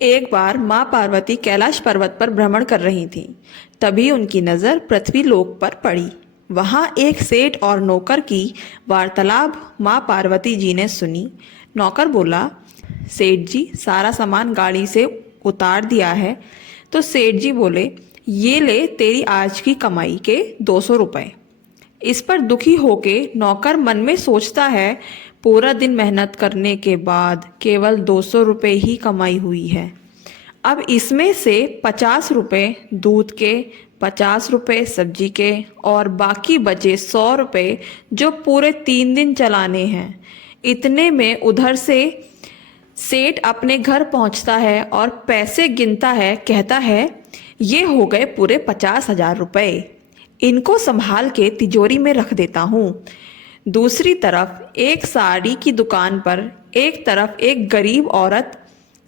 एक बार माँ पार्वती कैलाश पर्वत पर भ्रमण कर रही थीं। तभी उनकी नज़र पृथ्वी लोक पर पड़ी। वहां एक सेठ और नौकर की वार्तालाप माँ पार्वती जी ने सुनी। नौकर बोला, सेठ जी सारा सामान गाड़ी से उतार दिया है। तो सेठ जी बोले, ये ले तेरी आज की कमाई के 200 रुपए। इस पर दुखी होके नौकर मन में सोचता है, पूरा दिन मेहनत करने के बाद केवल 200 रुपए ही कमाई हुई है। अब इसमें से 50 रुपए दूध के, 50 रुपए सब्जी के और बाकी बचे 100 रुपए जो पूरे 3 दिन चलाने हैं। इतने में उधर से सेठ अपने घर पहुंचता है और पैसे गिनता है। कहता है, ये हो गए पूरे 50,000 रुपए। इनको संभाल के तिजोरी में रख देता हूँ। दूसरी तरफ एक साड़ी की दुकान पर एक तरफ एक गरीब औरत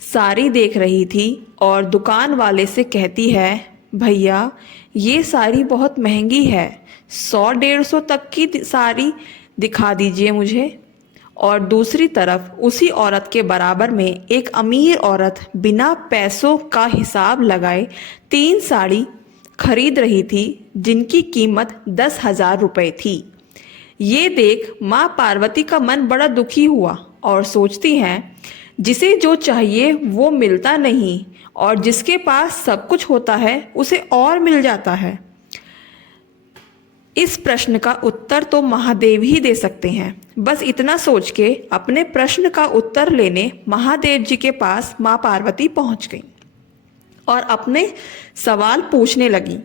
साड़ी देख रही थी और दुकान वाले से कहती है, भैया ये साड़ी बहुत महंगी है, 100-150 तक की साड़ी दिखा दीजिए मुझे। और दूसरी तरफ उसी औरत के बराबर में एक अमीर औरत बिना पैसों का हिसाब लगाए 3 साड़ी खरीद रही थी, जिनकी कीमत 10,000 रुपए थी। ये देख माँ पार्वती का मन बड़ा दुखी हुआ और सोचती हैं, जिसे जो चाहिए वो मिलता नहीं और जिसके पास सब कुछ होता है उसे और मिल जाता है। इस प्रश्न का उत्तर तो महादेव ही दे सकते हैं। बस इतना सोच के अपने प्रश्न का उत्तर लेने महादेव जी के पास माँ पार्वती पहुंच गई और अपने सवाल पूछने लगी।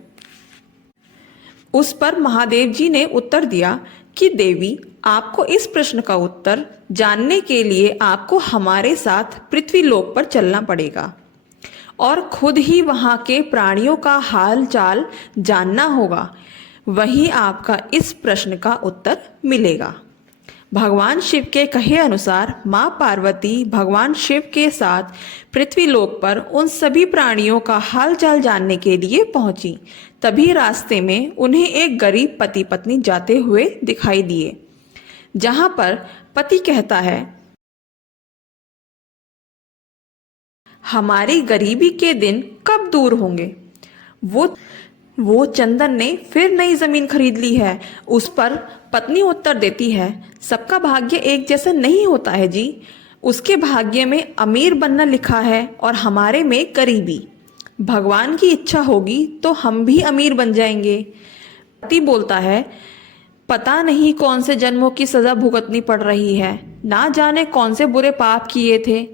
उस पर महादेव जी ने उत्तर दिया कि देवी, आपको इस प्रश्न का उत्तर जानने के लिए आपको हमारे साथ पृथ्वी लोक पर चलना पड़ेगा और खुद ही वहां के प्राणियों का हाल चाल जानना होगा। वही आपका इस प्रश्न का उत्तर मिलेगा। भगवान शिव के कहे अनुसार माँ पार्वती भगवान शिव के साथ पृथ्वी लोक पर उन सभी प्राणियों का हालचाल जानने के लिए पहुंची। तभी रास्ते में उन्हें एक गरीब पति पत्नी जाते हुए दिखाई दिए, जहां पर पति कहता है, हमारी गरीबी के दिन कब दूर होंगे। वो चंदन ने फिर नई जमीन खरीद ली है। उस पर पत्नी उत्तर देती है, सबका भाग्य एक जैसा नहीं होता है जी। उसके भाग्य में अमीर बनना लिखा है और हमारे में गरीबी। भगवान की इच्छा होगी तो हम भी अमीर बन जाएंगे। पति बोलता है, पता नहीं कौन से जन्मों की सजा भुगतनी पड़ रही है, ना जाने कौन से बुरे पाप किए थे।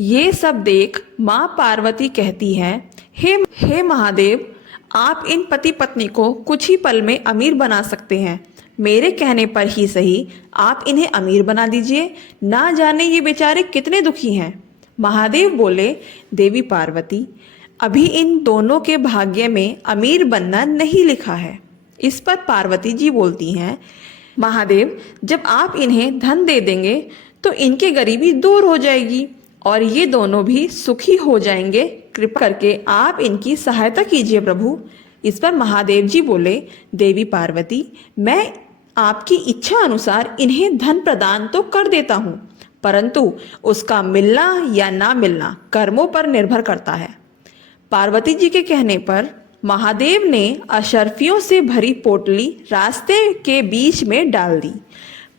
ये सब देख माँ पार्वती कहती है, हे महादेव, आप इन पति पत्नी को कुछ ही पल में अमीर बना सकते हैं। मेरे कहने पर ही सही आप इन्हें अमीर बना दीजिए, ना जाने ये बेचारे कितने दुखी हैं। महादेव बोले, देवी पार्वती, अभी इन दोनों के भाग्य में अमीर बनना नहीं लिखा है। इस पर पार्वती जी बोलती हैं, महादेव, जब आप इन्हें धन दे देंगे तो इनकी गरीबी दूर हो जाएगी और ये दोनों भी सुखी हो जाएंगे। कृपा करके आप इनकी सहायता कीजिए प्रभु। इस पर महादेव जी बोले, देवी पार्वती, मैं आपकी इच्छा अनुसार इन्हें धन प्रदान तो कर देता हूँ, परंतु उसका मिलना या ना मिलना कर्मों पर निर्भर करता है। पार्वती जी के कहने पर महादेव ने अशर्फियों से भरी पोटली रास्ते के बीच में डाल दी।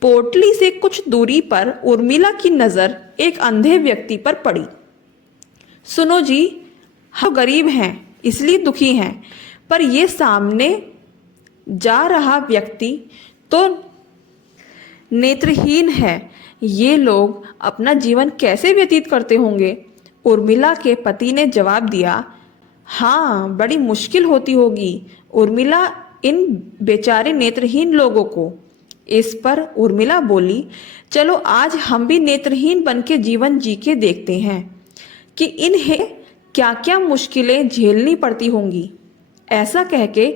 पोटली से कुछ दूरी पर उर्मिला की नजर एक अंधे व्यक्ति पर पड़ी। सुनो जी, हम गरीब हैं इसलिए दुखी हैं, पर ये सामने जा रहा व्यक्ति तो नेत्रहीन है। ये लोग अपना जीवन कैसे व्यतीत करते होंगे। उर्मिला के पति ने जवाब दिया, हाँ, बड़ी मुश्किल होती होगी उर्मिला इन बेचारे नेत्रहीन लोगों को। इस पर उर्मिला बोली, चलो आज हम भी नेत्रहीन बन के जीवन जी के देखते हैं कि इन्हें क्या क्या मुश्किलें झेलनी पड़ती होंगी। ऐसा कह के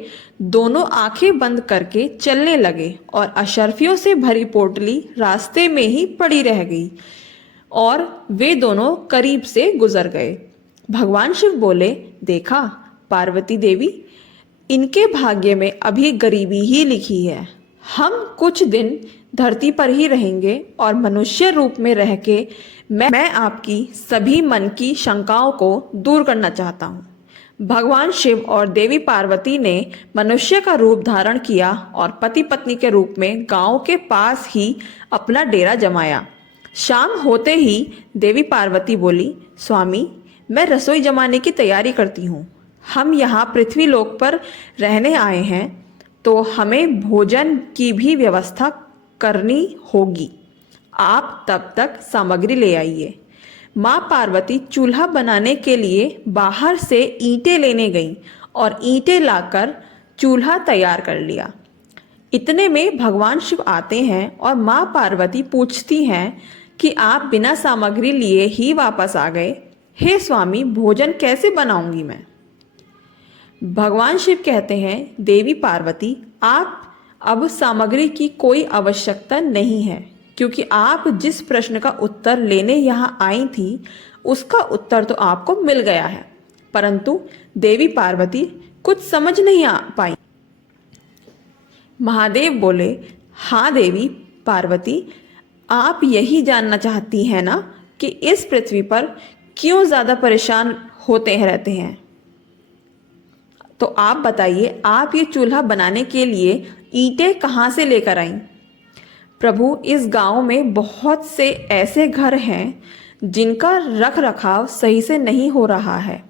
दोनों आंखें बंद करके चलने लगे और अशर्फियों से भरी पोटली रास्ते में ही पड़ी रह गई और वे दोनों करीब से गुजर गए। भगवान शिव बोले, देखा पार्वती देवी, इनके भाग्य में अभी गरीबी ही लिखी है। हम कुछ दिन धरती पर ही रहेंगे और मनुष्य रूप में रह के मैं आपकी सभी मन की शंकाओं को दूर करना चाहता हूँ। भगवान शिव और देवी पार्वती ने मनुष्य का रूप धारण किया और पति पत्नी के रूप में गांव के पास ही अपना डेरा जमाया। शाम होते ही देवी पार्वती बोली, स्वामी, मैं रसोई जमाने की तैयारी करती हूँ। हम यहाँ पृथ्वी लोक पर रहने आए हैं, तो हमें भोजन की भी व्यवस्था करनी होगी। आप तब तक सामग्री ले आइए। माँ पार्वती चूल्हा बनाने के लिए बाहर से ईंटें लेने गईं और ईंटें लाकर चूल्हा तैयार कर लिया। इतने में भगवान शिव आते हैं और माँ पार्वती पूछती हैं कि आप बिना सामग्री लिए ही वापस आ गए। हे स्वामी, भोजन कैसे बनाऊंगी मैं? भगवान शिव कहते हैं, देवी पार्वती, आप अब सामग्री की कोई आवश्यकता नहीं है, क्योंकि आप जिस प्रश्न का उत्तर लेने यहाँ आई थी उसका उत्तर तो आपको मिल गया है। परंतु देवी पार्वती कुछ समझ नहीं आ पाई। महादेव बोले, हाँ देवी पार्वती, आप यही जानना चाहती हैं ना कि इस पृथ्वी पर क्यों ज़्यादा परेशान होते रहते हैं? तो आप बताइए, आप ये चूल्हा बनाने के लिए ईंटें कहाँ से लेकर आईं? प्रभु, इस गांव में बहुत से ऐसे घर हैं जिनका रख रखाव सही से नहीं हो रहा है,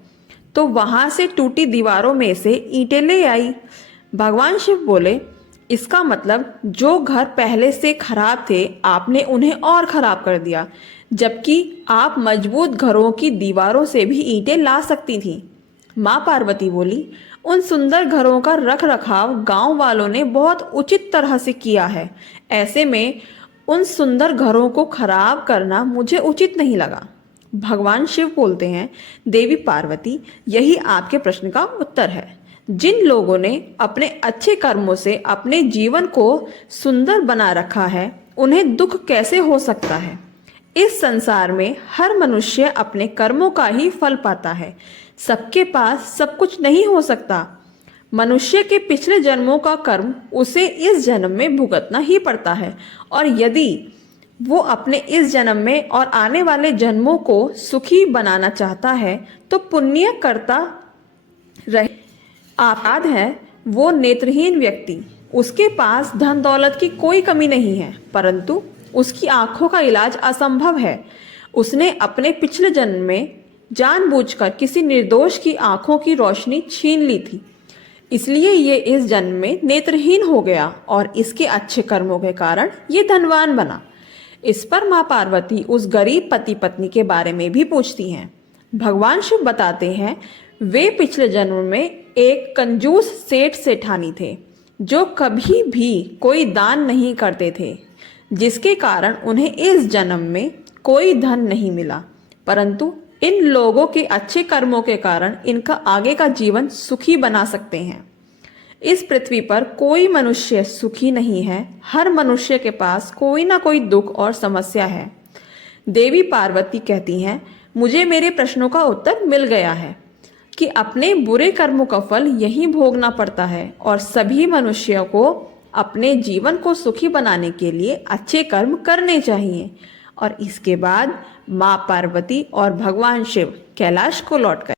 तो वहां से टूटी दीवारों में से ईंटें ले आई। भगवान शिव बोले, इसका मतलब जो घर पहले से खराब थे आपने उन्हें और खराब कर दिया, जबकि आप मजबूत घरों की दीवारों से भी ईंटें ला सकती थीं। माँ पार्वती बोली, उन सुंदर घरों का रख रखाव गांव वालों ने बहुत उचित तरह से किया है। ऐसे में उन सुंदर घरों को खराब करना मुझे उचित नहीं लगा। भगवान शिव बोलते हैं, देवी पार्वती, यही आपके प्रश्न का उत्तर है। जिन लोगों ने अपने अच्छे कर्मों से अपने जीवन को सुंदर बना रखा है, उन्हें दुख कैसे हो सकता है? इस संसार में हर मनुष्य अपने कर्मों का ही फल पाता है। सबके पास सब कुछ नहीं हो सकता। मनुष्य के पिछले जन्मों का कर्म उसे इस जन्म में भुगतना ही पड़ता है, और यदि वो अपने इस जन्म में और आने वाले जन्मों को सुखी बनाना चाहता है तो पुण्य करता रहे। आपाद है वो नेत्रहीन व्यक्ति, उसके पास धन दौलत की कोई कमी नहीं है, परंतु उसकी आंखों का इलाज असंभव है। उसने अपने पिछले जन्म में जानबूझकर किसी निर्दोष की आंखों की रोशनी छीन ली थी, इसलिए ये इस जन्म में नेत्रहीन हो गया और इसके अच्छे कर्मों के कारण ये धनवान बना। इस पर माँ पार्वती उस गरीब पति पत्नी के बारे में भी पूछती हैं। भगवान शिव बताते हैं, वे पिछले जन्म में एक कंजूस सेठ सेठानी थे जो कभी भी कोई दान नहीं करते थे, जिसके कारण उन्हें इस जन्म में कोई धन नहीं मिला। परंतु इन लोगों के अच्छे कर्मों के कारण इनका आगे का जीवन सुखी बना सकते हैं। इस पृथ्वी पर कोई मनुष्य सुखी नहीं है, हर मनुष्य के पास कोई ना कोई दुख और समस्या है। देवी पार्वती कहती हैं, मुझे मेरे प्रश्नों का उत्तर मिल गया है कि अपने बुरे कर्मों का फल यही भोगना पड़ता है, और सभी मनुष्यों को अपने जीवन को सुखी बनाने के लिए अच्छे कर्म करने चाहिए। और इसके बाद माँ पार्वती और भगवान शिव कैलाश को लौट गए।